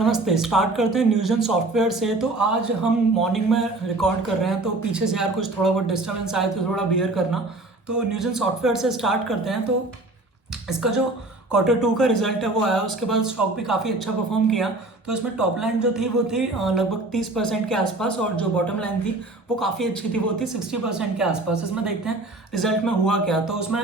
नमस्ते। स्टार्ट करते हैं न्यूजन सॉफ्टवेयर से। तो आज हम मॉर्निंग में रिकॉर्ड कर रहे हैं, तो पीछे से यार कुछ थोड़ा बहुत डिस्टर्बेंस आए तो थोड़ा बियर करना। तो न्यूजन सॉफ्टवेयर से स्टार्ट करते हैं। तो इसका जो Q2 का रिजल्ट है वो आया, उसके बाद स्टॉक भी काफ़ी अच्छा परफॉर्म किया। तो इसमें टॉप लाइन जो थी वो थी लगभग 30% के आसपास, और जो बॉटम लाइन थी वो काफ़ी अच्छी थी, वो थी 60% के आसपास। इसमें देखते हैं रिजल्ट में हुआ क्या। तो उसमें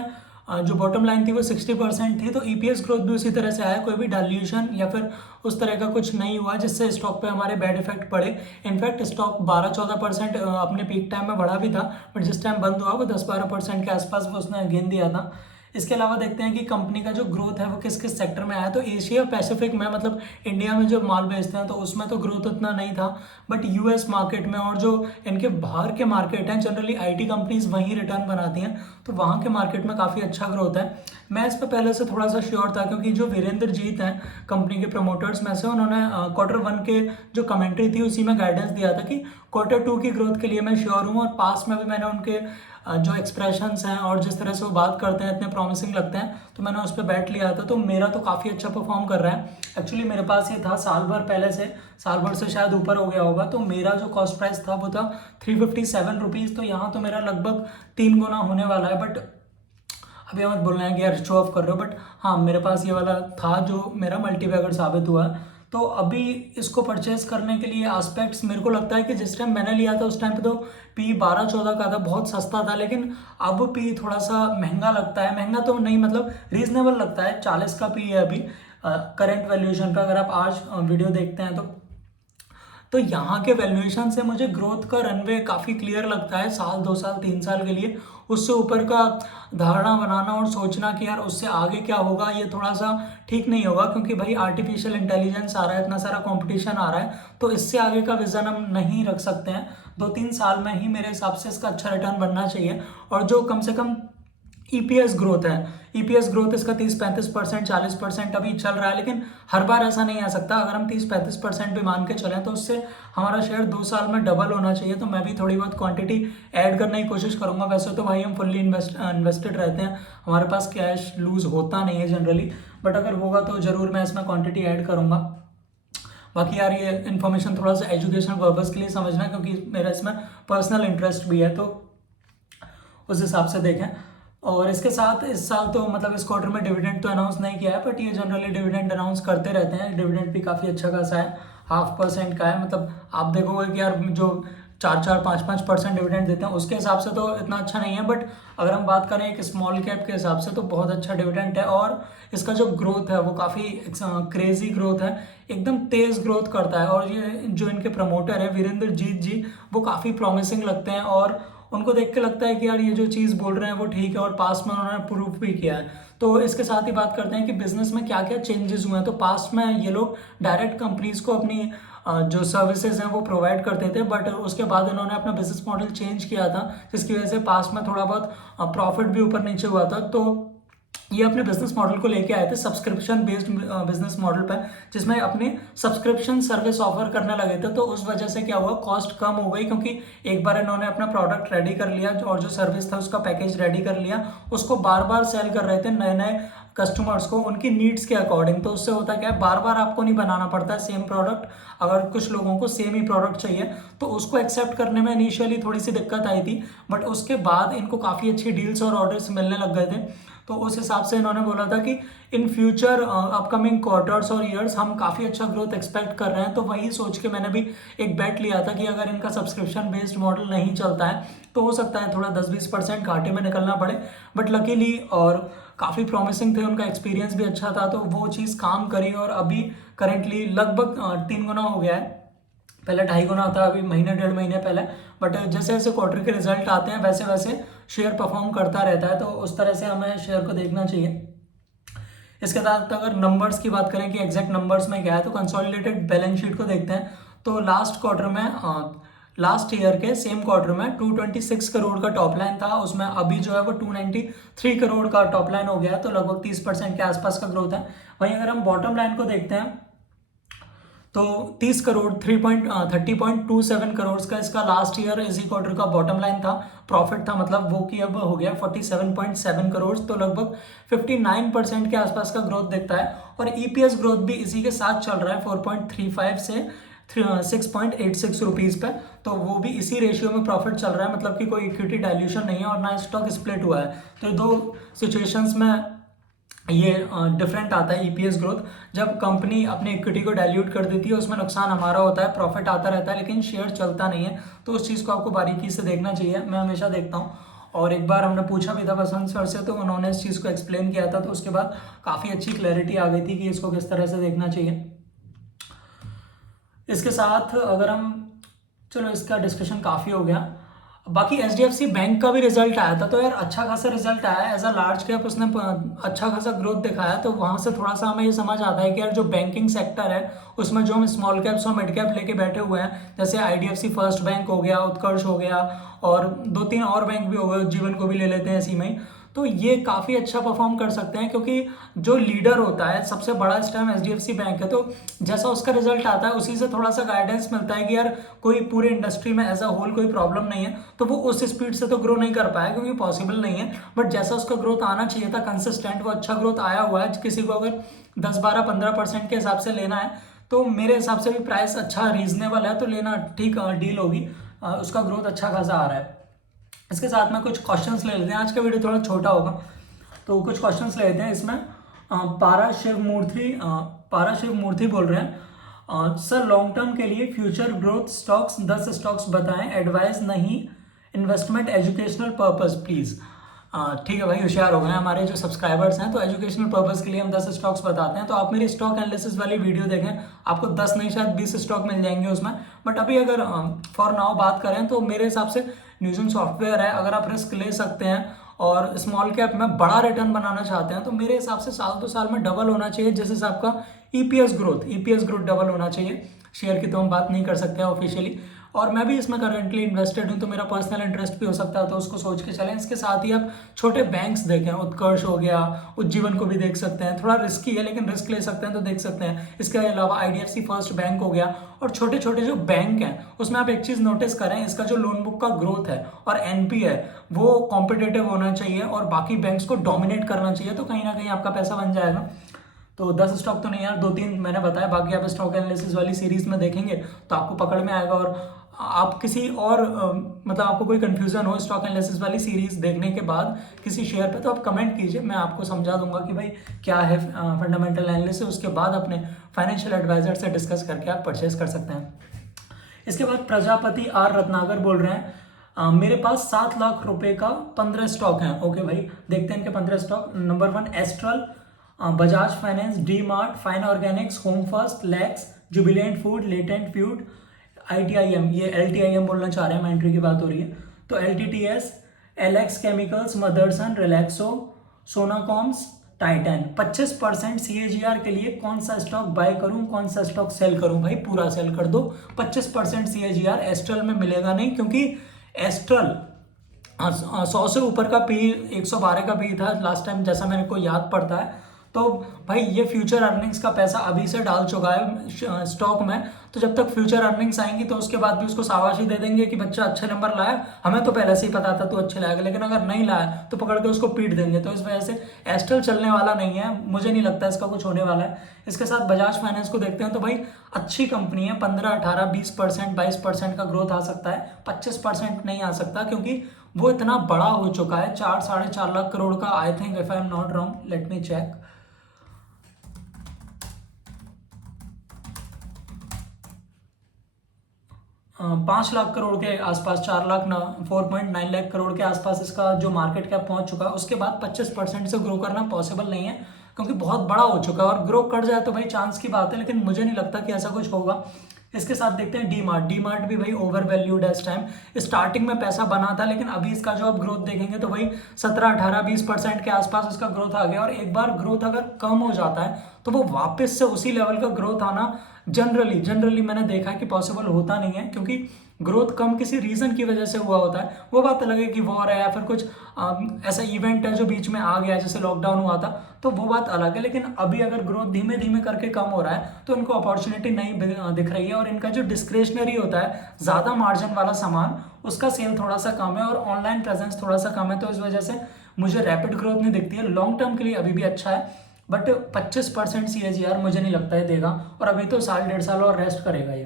जो बॉटम लाइन थी वो 60% थी। तो ईपीएस ग्रोथ भी उसी तरह से आया, कोई भी डाइल्यूशन या फिर उस तरह का कुछ नहीं हुआ जिससे स्टॉक पे हमारे बैड इफेक्ट पड़े। इनफैक्ट स्टॉक 12-14% अपने पीक टाइम में बढ़ा भी था, बट जिस टाइम बंद हुआ वो 10-12% के आसपास वो उसने गेन दिया था। इसके अलावा देखते हैं कि कंपनी का जो ग्रोथ है वो किस किस सेक्टर में आया। तो एशिया पैसिफिक में, मतलब इंडिया में जो माल बेचते हैं तो उसमें तो ग्रोथ उतना नहीं था, बट यूएस मार्केट में और जो इनके बाहर के मार्केट हैं, जनरली आईटी कंपनीज वहीं रिटर्न बनाती हैं, तो वहाँ के मार्केट में काफ़ी अच्छा ग्रोथ है। मैं इस पर पहले से थोड़ा सा श्योर था, क्योंकि जो वीरेंद्र जीत हैं कंपनी के प्रमोटर्स में से, उन्होंने Q1 के जो कमेंट्री थी उसी में गाइडेंस दिया था कि Q2 की ग्रोथ के लिए मैं श्योर हूँ। और पास में भी मैंने उनके जो एक्सप्रेशंस हैं और जिस तरह से वो बात करते हैं इतने प्रॉमिसिंग लगते हैं, तो मैंने उस पर बैट लिया था। तो मेरा तो काफ़ी अच्छा परफॉर्म कर रहा है। एक्चुअली मेरे पास ये था साल भर पहले से, साल भर से शायद ऊपर हो गया होगा। तो मेरा जो कॉस्ट प्राइस था वो था 357 रुपीज़। तो यहाँ तो मेरा लगभग 3 गुना होने वाला है। बट अभी मत बोलना है कि यार शो ऑफ कर रहे हो, बट हाँ मेरे पास ये वाला था जो मेरा मल्टीबैगर साबित हुआ है। तो अभी इसको परचेस करने के लिए एस्पेक्ट्स, मेरे को लगता है कि जिस टाइम मैंने लिया था उस टाइम पे तो पी 12-14 का था, बहुत सस्ता था। लेकिन अब पी थोड़ा सा महंगा लगता है, महंगा तो नहीं मतलब रीजनेबल लगता है। 40 का पी है अभी करंट वैल्यूएशन पे, अगर आप आज वीडियो देखते हैं तो यहाँ के वैल्यूएशन से मुझे ग्रोथ का रनवे काफ़ी क्लियर लगता है, साल 2 साल 3 साल के लिए। उससे ऊपर का धारणा बनाना और सोचना कि यार उससे आगे क्या होगा, ये थोड़ा सा ठीक नहीं होगा, क्योंकि भाई आर्टिफिशियल इंटेलिजेंस आ रहा है, इतना सारा कंपटीशन आ रहा है, तो इससे आगे का विजन हम नहीं रख सकते हैं। 2-3 साल में ही मेरे हिसाब से इसका अच्छा रिटर्न बनना चाहिए। और जो कम से कम ईपीएस ग्रोथ है, ईपीएस ग्रोथ इसका 30-35%, 40% अभी चल रहा है। लेकिन हर बार ऐसा नहीं आ सकता। अगर हम 30-35% भी मान के चलें तो उससे हमारा शेयर 2 साल में डबल होना चाहिए। तो मैं भी थोड़ी बहुत क्वांटिटी ऐड करने की कोशिश करूंगा। वैसे तो भाई हम फुल्ली इन्वेस्टेड रहते हैं, हमारे पास कैश लूज होता नहीं है जनरली, बट अगर होगा तो जरूर मैं इसमें क्वांटिटी ऐड करूंगा। बाकी यार ये इन्फॉर्मेशन थोड़ा सा एजुकेशन पर्पज़ के लिए समझना, क्योंकि मेरा इसमें पर्सनल इंटरेस्ट भी है, तो उस हिसाब से देखें। और इसके साथ इस साल तो मतलब इस क्वार्टर में डिविडेंड तो अनाउंस नहीं किया है, बट ये जनरली डिविडेंड अनाउंस करते रहते हैं। डिविडेंड भी काफ़ी अच्छा खासा है, 0.5% का है। मतलब आप देखोगे कि यार जो 4-4, 5-5% डिविडेंड देते हैं उसके हिसाब से तो इतना अच्छा नहीं है, बट अगर हम बात करें एक स्मॉल कैप के हिसाब से तो बहुत अच्छा डिविडेंड है। और इसका जो ग्रोथ है वो काफ़ी क्रेजी ग्रोथ है, एकदम तेज़ ग्रोथ करता है। और ये जो इनके प्रमोटर है वीरेंद्र जीत जी, वो काफ़ी प्रॉमिसिंग लगते हैं, और उनको देख के लगता है कि यार ये जो चीज़ बोल रहे हैं वो ठीक है, और पास्ट में उन्होंने प्रूफ भी किया है। तो इसके साथ ही बात करते हैं कि बिजनेस में क्या क्या चेंजेस हुए हैं। तो पास्ट में ये लोग डायरेक्ट कंपनीज को अपनी जो सर्विसेज हैं वो प्रोवाइड करते थे, बट उसके बाद इन्होंने अपना बिजनेस मॉडल चेंज किया था, जिसकी वजह से पास्ट में थोड़ा बहुत प्रॉफिट भी ऊपर नीचे हुआ था। तो ये अपने बिजनेस मॉडल को लेके आए थे सब्सक्रिप्शन बेस्ड बिजनेस मॉडल पर, जिसमें अपनी सब्सक्रिप्शन सर्विस ऑफर करने लगे थे। तो उस वजह से क्या हुआ, कॉस्ट कम हो गई, क्योंकि एक बार इन्होंने अपना प्रोडक्ट रेडी कर लिया और जो सर्विस था उसका पैकेज रेडी कर लिया, उसको बार बार सेल कर रहे थे नए नए कस्टमर्स को उनकी नीड्स के अकॉर्डिंग। तो उससे होता क्या है, बार बार आपको नहीं बनाना पड़ता है सेम प्रोडक्ट। अगर कुछ लोगों को सेम ही प्रोडक्ट चाहिए तो उसको एक्सेप्ट करने में इनिशियली थोड़ी सी दिक्कत आई थी, बट उसके बाद इनको काफ़ी अच्छी डील्स और ऑर्डर्स मिलने लग गए थे। तो उस हिसाब से इन्होंने बोला था कि इन फ्यूचर अपकमिंग क्वार्टर्स और ईयर्स हम काफ़ी अच्छा ग्रोथ एक्सपेक्ट कर रहे हैं। तो वही सोच के मैंने भी एक बेट लिया था कि अगर इनका सब्सक्रिप्शन बेस्ड मॉडल नहीं चलता है तो हो सकता है थोड़ा 10-20% घाटे में निकलना पड़े। बट लकीली और काफ़ी प्रॉमिसिंग थे, उनका एक्सपीरियंस भी अच्छा था, तो वो चीज़ काम करी। और अभी करेंटली लगभग 3 गुना हो गया है। पहले 2.5 गुना था, अभी महीने 1.5 महीने पहले। बट जैसे जैसे क्वार्टर के रिजल्ट आते हैं वैसे वैसे शेयर परफॉर्म करता रहता है, तो उस तरह से हमें शेयर को देखना चाहिए। इसके साथ अगर नंबर्स की बात करें कि एग्जैक्ट नंबर्स में क्या है, तो कंसोलिडेटेड बैलेंस शीट को देखते हैं। तो लास्ट क्वार्टर में लास्ट ईयर के सेम क्वार्टर में 226 करोड़ का टॉप लाइन था, उसमें अभी जो है वो 293 करोड़ का टॉप लाइन हो गया है, तो लगभग 30% के आसपास का ग्रोथ है। वहीं अगर हम बॉटम लाइन को देखते हैं तो 30 करोड़ 30.27 करोड़ का इसका लास्ट ईयर इसी क्वार्टर का बॉटम लाइन था, प्रॉफिट था मतलब, वो कि अब हो गया 47.7 करोड़, तो लगभग 59% के आसपास का ग्रोथ दिखता है। और ईपीएस ग्रोथ भी इसी के साथ चल रहा है 4.35 से 6.86 रुपीज़ पे, तो वो भी इसी रेशियो में प्रॉफिट चल रहा है, मतलब कि कोई इक्विटी डाइल्यूशन नहीं है और ना स्टॉक स्प्लिट हुआ है। तो दो सिचुएशंस में ये डिफरेंट आता है ईपीएस ग्रोथ। जब कंपनी अपनी इक्विटी को डाइल्यूट कर देती है उसमें नुकसान हमारा होता है, प्रॉफिट आता रहता है लेकिन शेयर चलता नहीं है, तो उस चीज़ को आपको बारीकी से देखना चाहिए। मैं हमेशा देखता हूँ, और एक बार हमने पूछा भी था बसंत सर से, तो उन्होंने इस चीज़ को एक्सप्लेन किया था, तो उसके बाद काफ़ी अच्छी क्लैरिटी आ गई थी कि इसको किस तरह से देखना चाहिए। इसके साथ अगर हम, चलो इसका डिस्कशन काफ़ी हो गया। बाकी एचडीएफसी बैंक का भी रिजल्ट आया था, तो यार अच्छा खासा रिजल्ट आया, एज अ लार्ज कैप उसने अच्छा खासा ग्रोथ दिखाया, तो वहाँ से थोड़ा सा हमें ये समझ आता है कि यार जो बैंकिंग सेक्टर है उसमें जो हम स्मॉल कैप्स और मिड कैप लेके बैठे हुए हैं, जैसे आईडीएफसी फर्स्ट बैंक हो गया, उत्कर्ष हो गया, और 2-3 और बैंक भी हो गए, जीवन को भी ले लेते हैं इसी में ही, तो ये काफ़ी अच्छा परफॉर्म कर सकते हैं, क्योंकि जो लीडर होता है सबसे बड़ा इस टाइम एचडीएफसी बैंक है, तो जैसा उसका रिजल्ट आता है उसी से थोड़ा सा गाइडेंस मिलता है कि यार कोई पूरे इंडस्ट्री में एज अ होल कोई प्रॉब्लम नहीं है, तो वो उस स्पीड से तो ग्रो नहीं कर पाया क्योंकि पॉसिबल नहीं है, बट जैसा उसका ग्रोथ आना चाहिए था कंसिस्टेंट, वो अच्छा ग्रोथ आया हुआ है। किसी को अगर 10-12-15% के हिसाब से लेना है तो मेरे हिसाब से भी प्राइस अच्छा रीजनेबल है, तो लेना ठीक डील होगी, उसका ग्रोथ अच्छा खासा आ रहा है। इसके साथ में कुछ क्वेश्चंस ले लेते हैं, आज का वीडियो थोड़ा छोटा होगा तो कुछ क्वेश्चंस ले लेते हैं इसमें। पारा शिव मूर्ति बोल रहे हैं, सर लॉन्ग टर्म के लिए फ्यूचर ग्रोथ स्टॉक्स 10 स्टॉक्स बताएं, एडवाइस नहीं, इन्वेस्टमेंट एजुकेशनल पर्पस प्लीज। ठीक है भाई, होशियार हो गए हमारे जो सब्सक्राइबर्स हैं, तो एजुकेशनल पर्पस के लिए हम 10 स्टॉक्स बताते हैं, तो आप मेरी स्टॉक एनालिसिस वाली वीडियो देखें, आपको 10 नहीं शायद 20 स्टॉक मिल जाएंगे उसमें। बट अभी अगर फॉर नाउ बात करें तो मेरे हिसाब से न्यूज़न सॉफ्टवेयर है, अगर आप रिस्क ले सकते हैं और स्मॉल कैप में बड़ा रिटर्न बनाना चाहते हैं, तो मेरे हिसाब से साल 2 साल में डबल होना चाहिए, जिस हिसाब का ईपीएस ग्रोथ डबल होना चाहिए। शेयर की तो हम बात नहीं कर सकते हैं ऑफिशियली, और मैं भी इसमें करंटली इन्वेस्टेड हूँ, तो मेरा पर्सनल इंटरेस्ट भी हो सकता है, तो उसको सोच के चलें। इसके साथ ही आप छोटे बैंक्स देखें, उत्कर्ष हो गया, उज्जीवन को भी देख सकते हैं, थोड़ा रिस्की है लेकिन रिस्क ले सकते हैं तो देख सकते हैं। इसके अलावा आईडीएफसी फर्स्ट बैंक हो गया, और छोटे छोटे जो बैंक हैं उसमें आप एक चीज़ नोटिस करें, इसका जो लोन बुक का ग्रोथ है और एनपी है वो कॉम्पिटेटिव होना चाहिए और बाकी बैंक्स को डोमिनेट करना चाहिए, तो कहीं ना कहीं आपका पैसा बन जाएगा। तो 10 स्टॉक तो नहीं यार, 2-3 मैंने बताया, बाकी आप स्टॉक एनालिसिस वाली सीरीज में देखेंगे तो आपको पकड़ में आएगा। और आप किसी और मतलब आपको कोई कंफ्यूजन हो स्टॉक एनालिसिस वाली सीरीज देखने के बाद किसी शेयर पे, तो आप कमेंट कीजिए, मैं आपको समझा दूंगा कि भाई क्या है फंडामेंटल एनालिसिस, उसके बाद अपने फाइनेंशियल एडवाइजर से डिस्कस करके आप परचेज कर सकते हैं। इसके बाद प्रजापति आर रत्नागर बोल रहे हैं, मेरे पास 7 लाख रुपए का 15 स्टॉक हैं। ओके भाई, देखते हैं इनके 15 stock. Number 1 astral, Bajaj finance, D mart, fine Organics, home first, lakhs, Jubilant food, latent food, ITIM, ये LTIM बोलना चाह रहे हैं, एंट्री की बात हो रही है, तो LTTS, LX chemicals, Motherson, Relaxo, Sonacoms, Titan. 25% CAGR के लिए कौन सा स्टॉक बाय करूं, कौन सा स्टॉक सेल करूं? भाई पूरा सेल कर दो, 25% CAGR एस्ट्रल में मिलेगा नहीं, क्योंकि एस्ट्रल 100 से ऊपर का पी, 112 का पी था लास्ट टाइम जैसा मेरे को याद पड़ता है, तो भाई ये फ्यूचर अर्निंग्स का पैसा अभी से डाल चुका है स्टॉक में, तो जब तक फ्यूचर अर्निंग्स आएंगी तो उसके बाद भी उसको शाबाशी दे देंगे कि बच्चा अच्छे नंबर लाया, हमें तो पहले से ही पता था तू अच्छे लाएगा, लेकिन अगर नहीं लाया तो पकड़ के उसको पीट देंगे। तो इस वजह से एस्ट्रल चलने वाला नहीं है, मुझे नहीं लगता इसका कुछ होने वाला है। इसके साथ बजाज फाइनेंस को देखते हैं, तो भाई अच्छी कंपनी है, 15-18-20% 22% का ग्रोथ आ सकता है, 25% नहीं आ सकता, क्योंकि वो इतना बड़ा हो चुका है, 4-4.5 लाख करोड़ का, I think if I am not wrong, let me check, 5 lakh crore के आसपास, 4.9 लाख करोड़ के आसपास इसका जो मार्केट कैप पहुंच चुका है। उसके बाद 25% से ग्रो करना पॉसिबल नहीं है, क्योंकि बहुत बड़ा हो चुका है, और ग्रो कर जाए तो भाई चांस की बात है, लेकिन मुझे नहीं लगता कि ऐसा कुछ होगा। इसके साथ देखते हैं डी मार्ट भी भाई ओवर वैल्यूड है इस टाइम, स्टार्टिंग में पैसा बना था, लेकिन अभी इसका जो आप ग्रोथ देखेंगे तो भाई 17-18-20% के आसपास इसका ग्रोथ आ गया, और एक बार ग्रोथ अगर कम हो जाता है तो वो वापस से उसी लेवल का ग्रोथ आना जनरली मैंने देखा है कि पॉसिबल होता नहीं है, क्योंकि ग्रोथ कम किसी रीज़न की वजह से हुआ होता है, वो बात अलग है कि वॉर है या फिर कुछ ऐसा इवेंट है जो बीच में आ गया, जैसे लॉकडाउन हुआ था, तो वो बात अलग है। लेकिन अभी अगर ग्रोथ धीमे धीमे करके कम हो रहा है तो इनको अपॉर्चुनिटी नहीं दिख रही है, और इनका जो डिस्क्रिशनरी होता है, ज़्यादा मार्जिन वाला सामान, उसका सेल थोड़ा सा कम है और ऑनलाइन प्रेजेंस थोड़ा सा कम है, तो इस वजह से मुझे रैपिड ग्रोथ नहीं दिखती है। लॉन्ग टर्म के लिए अभी भी अच्छा है, बट 25% CAGR मुझे नहीं लगता है देगा, और अभी तो साल 1.5 साल और रेस्ट करेगा ये,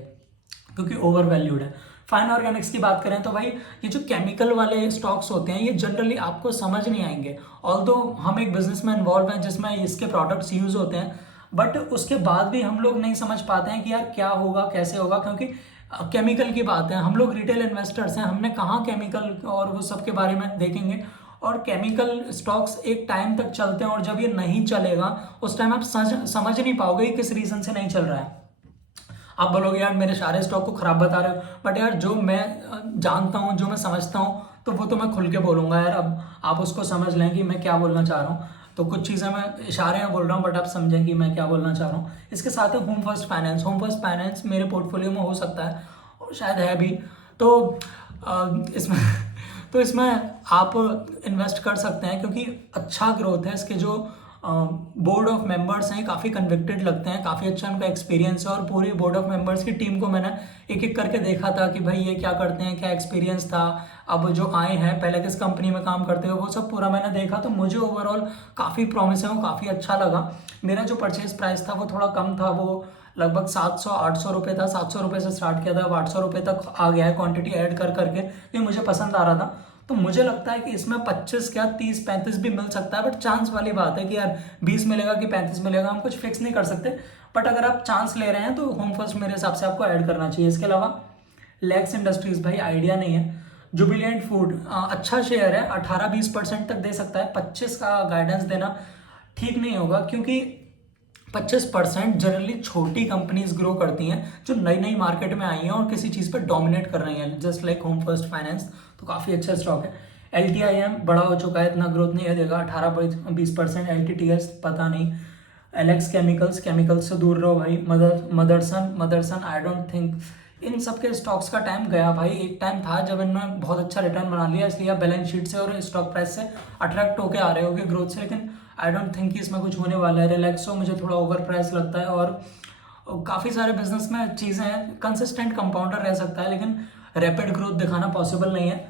क्योंकि ओवर वैल्यूड है। फाइन ऑर्गेनिक्स की बात करें तो भाई ये जो केमिकल वाले स्टॉक्स होते हैं ये जनरली आपको समझ नहीं आएंगे, ऑल्दो हम एक बिजनेस में इन्वॉल्व हैं जिसमें इसके प्रोडक्ट्स यूज होते हैं, बट उसके बाद भी हम लोग नहीं समझ पाते हैं कि यार क्या होगा कैसे होगा, क्योंकि केमिकल की बात है, हम लोग रिटेल इन्वेस्टर्स हैं, हमने कहाँ केमिकल और वो सब के बारे में देखेंगे। और केमिकल स्टॉक्स एक टाइम तक चलते हैं, और जब ये नहीं चलेगा उस टाइम आप समझ नहीं पाओगे कि किस रीज़न से नहीं चल रहा है। आप बोलोगे यार मेरे सारे स्टॉक को खराब बता रहे हो, बट यार जो मैं जानता हूँ, जो मैं समझता हूँ, तो वो तो मैं खुल के बोलूँगा यार। अब आप उसको समझ लें कि मैं क्या बोलना चाह रहा हूँ, तो कुछ चीज़ें मैं इशारे में बोल रहा हूँ, बट आप समझें कि मैं क्या बोलना चाह रहा हूँ। इसके साथ है home first finance. Home first finance मेरे पोर्टफोलियो में हो सकता है, और शायद है भी, तो इसमें तो इसमें आप इन्वेस्ट कर सकते हैं, क्योंकि अच्छा ग्रोथ है। इसके जो बोर्ड ऑफ मेंबर्स हैं काफ़ी कन्विक्टेड लगते हैं, काफ़ी अच्छा उनका एक्सपीरियंस है, और पूरी बोर्ड ऑफ मेंबर्स की टीम को मैंने एक एक करके देखा था कि भाई ये क्या करते हैं, क्या एक्सपीरियंस था, अब जो आए हैं पहले किस कंपनी में काम करते हो, वो सब पूरा मैंने देखा, तो मुझे ओवरऑल काफ़ी प्रॉमिसिंग, काफ़ी अच्छा लगा। मेरा जो परचेज प्राइस था वो थोड़ा कम था, वो लगभग 700-800 रुपये था। 700 रुपये से स्टार्ट किया था, अब 800 रुपये तक आ गया है, क्वांटिटी ऐड कर करके, ये मुझे पसंद आ रहा था। तो मुझे लगता है कि इसमें 25 क्या 30-35 भी मिल सकता है, बट चांस वाली बात है कि यार 20 मिलेगा कि 35 मिलेगा, हम कुछ फिक्स नहीं कर सकते। बट अगर आप चांस ले रहे हैं तो होम फर्स्ट मेरे हिसाब से आपको ऐड करना चाहिए। इसके अलावा लेक्स इंडस्ट्रीज, भाई आइडिया नहीं है। जुबिलेंट फूड अच्छा शेयर है, 18-20% तक दे सकता है। 25 का गाइडेंस देना ठीक नहीं होगा, क्योंकि 25% जनरली छोटी कंपनीज ग्रो करती हैं जो नई नई मार्केट में आई हैं और किसी चीज़ पर डोमिनेट कर रही हैं, just like home first finance. तो काफ़ी अच्छा स्टॉक है। LTIM बड़ा हो चुका है, इतना ग्रोथ नहीं है देगा, 18-20%। LTTS पता नहीं। एलेक्स केमिकल्स से दूर रहो भाई। मदरसन आई डोंट थिंक, इन सब के स्टॉक्स का टाइम गया भाई। एक टाइम था जब इन्होंने बहुत अच्छा रिटर्न बना लिया, इसलिए आप बैलेंस शीट से और स्टॉक प्राइस से अट्रैक्ट होकर आ रहे होगे ग्रोथ से, लेकिन आई डोंट थिंक कि इसमें कुछ होने वाला है। रिलैक्सो मुझे थोड़ा ओवर प्राइस लगता है, और काफ़ी सारे बिजनेस में चीज़ें हैं, कंसिस्टेंट कंपाउंडर रह सकता है, लेकिन रैपिड ग्रोथ दिखाना पॉसिबल नहीं है।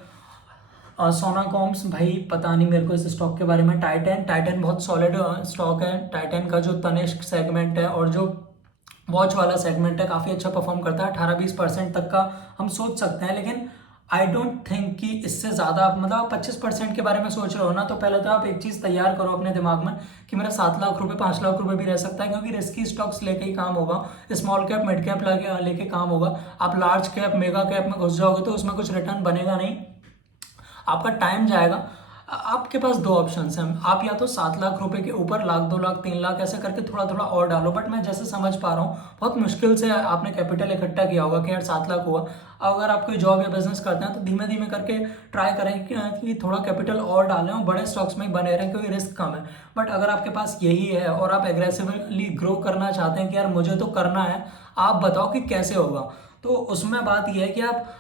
सोना कॉम्स, भाई पता नहीं मेरे को इस स्टॉक के बारे में। टाइटन बहुत सॉलिड स्टॉक है। टाइटन का जो तनिष्क सेगमेंट है और जो वॉच वाला सेगमेंट है काफ़ी अच्छा परफॉर्म करता है। 18-20% तक का हम सोच सकते हैं, लेकिन आई डोंट थिंक कि इससे ज़्यादा मतलब आप 25% के बारे में सोच रहे हो ना, तो पहले तो आप एक चीज़ तैयार करो अपने दिमाग में कि मेरा 7 लाख रुपए 5 लाख रुपए भी रह सकता है, क्योंकि रिस्की स्टॉक्स लेके ही काम होगा, स्मॉल कैप मिड कैप लेके काम होगा। आप लार्ज कैप मेगा कैप में घुस जाओगे तो उसमें कुछ रिटर्न बनेगा नहीं, आपका टाइम जाएगा। आपके पास दो ऑप्शंस हैं, आप या तो 7 लाख रुपए के ऊपर 1 लाख 2 लाख 3 लाख ऐसे करके थोड़ा थोड़ा और डालो, बट मैं जैसे समझ पा रहा हूँ बहुत मुश्किल से आपने कैपिटल इकट्ठा किया होगा कि यार 7 लाख हुआ। अगर आप कोई जॉब या बिजनेस करते हैं तो धीमे धीमे करके ट्राई करें कि थोड़ा कैपिटल और डालें और बड़े स्टॉक्स में ही बने रहें, क्योंकि रिस्क कम है। बट अगर आपके पास यही है और आप एग्रेसिवली ग्रो करना चाहते हैं कि यार मुझे तो करना है, आप बताओ कि कैसे होगा, तो उसमें बात यह है कि आप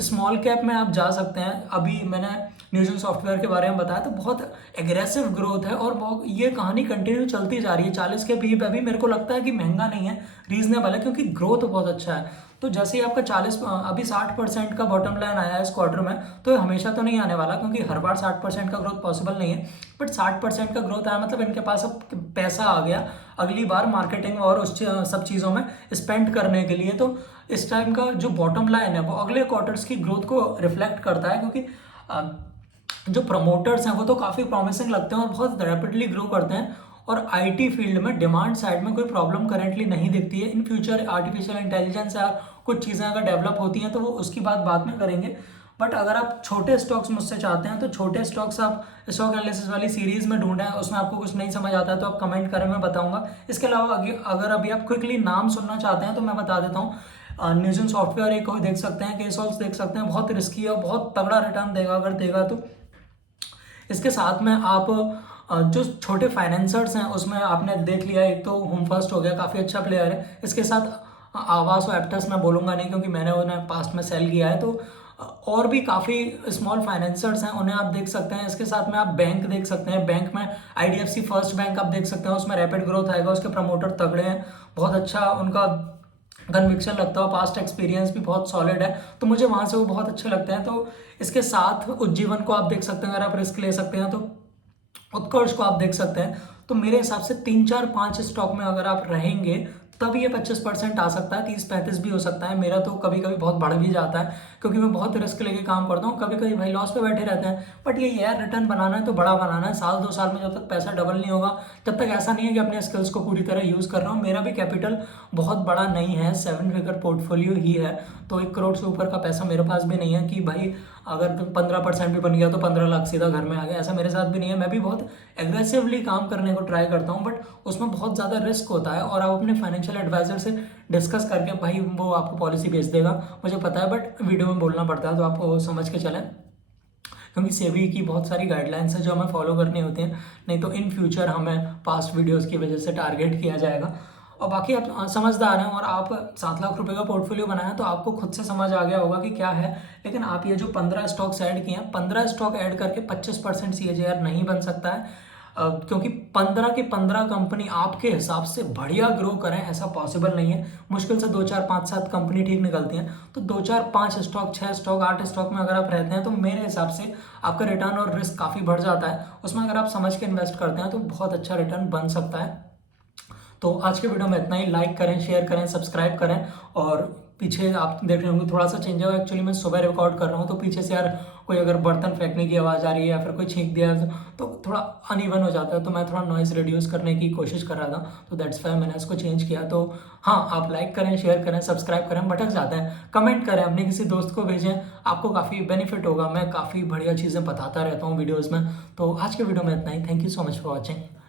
स्मॉल कैप में आप जा सकते हैं। अभी मैंने न्यूजन सॉफ्टवेयर के बारे में बताया, तो बहुत एग्रेसिव ग्रोथ है और बहुत ये कहानी कंटिन्यू चलती जा रही है। 40 के भी अभी मेरे को लगता है कि महंगा नहीं है, रीजनेबल है, क्योंकि ग्रोथ बहुत अच्छा है। तो जैसे ही आपका 40 अभी 60% का बॉटम लाइन आया है इस क्वार्टर में, तो ये हमेशा तो नहीं आने वाला, क्योंकि हर बार 60% का ग्रोथ पॉसिबल नहीं है। बट 60% का ग्रोथ आया मतलब इनके पास अब पैसा आ गया अगली बार मार्केटिंग और उस सब चीज़ों में स्पेंड करने के लिए। तो इस टाइम का जो बॉटम लाइन है वो अगले क्वार्टर्स की ग्रोथ को रिफ्लेक्ट करता है, क्योंकि जो प्रमोटर्स हैं वो तो काफ़ी प्रॉमिसिंग लगते हैं और बहुत रैपिडली ग्रो करते हैं। और आईटी फील्ड में डिमांड साइड में कोई प्रॉब्लम करेंटली नहीं दिखती है। इन फ्यूचर आर्टिफिशियल इंटेलिजेंस या कुछ चीज़ें अगर डेवलप होती हैं तो वो उसकी बात बाद में करेंगे। बट अगर आप छोटे स्टॉक्स मुझसे चाहते हैं तो छोटे स्टॉक्स आप स्टॉक एनालिसिस वाली सीरीज में ढूंढें, उसमें आपको कुछ नहीं समझ आता है तो आप कमेंट करें, मैं बताऊंगा। इसके अलावा अगर अभी आप क्विकली नाम सुनना चाहते हैं तो मैं बता देता हूँ। न्यूजन सॉफ्टवेयर एक और देख सकते हैं, केसॉल्स देख सकते हैं, बहुत रिस्की है, बहुत तगड़ा रिटर्न देगा अगर देगा तो। इसके साथ में आप जो छोटे फाइनेंसर्स हैं उसमें आपने देख लिया, एक तो होम फर्स्ट हो गया, काफ़ी अच्छा प्लेयर है। इसके साथ आवास और एप्टस मैं बोलूँगा नहीं, क्योंकि मैंने उन्हें पास्ट में सेल किया है। तो और भी काफ़ी स्मॉल फाइनेंसर्स हैं, उन्हें आप देख सकते हैं। इसके साथ में आप बैंक देख सकते हैं। बैंक में आईडीएफसी फर्स्ट बैंक आप देख सकते हैं, उसमें रैपिड ग्रोथ आएगा, उसके प्रमोटर तगड़े हैं, बहुत अच्छा उनका कन्विक्शन लगता है, पास्ट एक्सपीरियंस भी बहुत सॉलिड है, तो मुझे वहाँ से वो बहुत अच्छे लगते हैं। तो इसके साथ उज्जीवन को आप देख सकते हैं, अगर आप रिस्क ले सकते हैं तो उत्कर्ष को आप देख सकते हैं। तो मेरे हिसाब से 3 4 5 स्टॉक में अगर आप रहेंगे तब ये 25% आ सकता है, 30 35 भी हो सकता है। मेरा तो कभी कभी बहुत बढ़ भी जाता है, क्योंकि मैं बहुत रिस्क लेके काम करता हूँ। कभी कभी भाई लॉस पे बैठे रहते हैं, बट ये यार रिटर्न बनाना है तो बड़ा बनाना है। साल 2 साल में जब तक पैसा डबल नहीं होगा तब तक ऐसा नहीं है कि अपने स्किल्स को पूरी तरह यूज़ कर रहा हूँ। मेरा भी कैपिटल बहुत बड़ा नहीं है, 7 फिगर पोर्टफोलियो ही है, तो 1 करोड़ से ऊपर का पैसा मेरे पास भी नहीं है कि भाई अगर 15% भी बन गया तो 15 लाख सीधा घर में आ गया, ऐसा मेरे साथ भी नहीं है। मैं भी बहुत एग्रेसिवली काम करने को ट्राई करता हूँ, बट उसमें बहुत ज़्यादा रिस्क होता है। और आप अपने फाइनेंशियल एडवाइजर से डिस्कस करके, भाई वो आपको पॉलिसी भेज देगा, मुझे पता है, बट वीडियो में बोलना पड़ता है, तो आपको समझ के चलें, क्योंकि सेबी की बहुत सारी गाइडलाइंस है जो हमें फॉलो करनी होती हैं, नहीं तो इन फ्यूचर हमें पास्ट वीडियोस की वजह से टारगेट किया जाएगा। और बाकी आप समझदार हैं और आप 7 लाख रुपए का पोर्टफोलियो बनाया तो आपको खुद से समझ आ गया होगा कि क्या है। लेकिन आप ये जो 15 स्टॉक्स ऐड किए हैं, 15 स्टॉक ऐड करके 25% CAGR नहीं बन सकता है, क्योंकि 15 की 15 कंपनी आपके हिसाब से बढ़िया ग्रो करें ऐसा पॉसिबल नहीं है। मुश्किल से 2 4 5 7 कंपनी ठीक निकलती हैं, तो 2 4 5 स्टॉक 6 स्टॉक 8 स्टॉक में अगर आप रहते हैं तो मेरे हिसाब से आपका रिटर्न और रिस्क काफ़ी बढ़ जाता है। उसमें अगर आप समझ के इन्वेस्ट करते हैं तो बहुत अच्छा रिटर्न बन सकता है। तो आज के वीडियो में इतना ही। लाइक करें, शेयर करें, सब्सक्राइब करें। और पीछे आप देख रहे होंगे थोड़ा सा चेंज है, एक्चुअली मैं सुबह रिकॉर्ड कर रहा हूँ, तो पीछे से यार कोई अगर बर्तन फेंकने की आवाज़ आ रही है या फिर कोई छींक दिया तो थोड़ा अनइवन हो जाता है, तो मैं थोड़ा नॉइस रिड्यूस करने की कोशिश कर रहा था, तो दैट्स वाई मैंने इसको चेंज किया। तो हाँ, आप लाइक करें, शेयर करें, सब्सक्राइब करें, भटक जाते हैं, कमेंट करें, अपने किसी दोस्त को भेजें, आपको काफ़ी बेनिफिट होगा। मैं काफ़ी बढ़िया चीज़ें बताता रहता हूँ वीडियोज़ में। तो आज के वीडियो में इतना ही। Thank you so much for watching.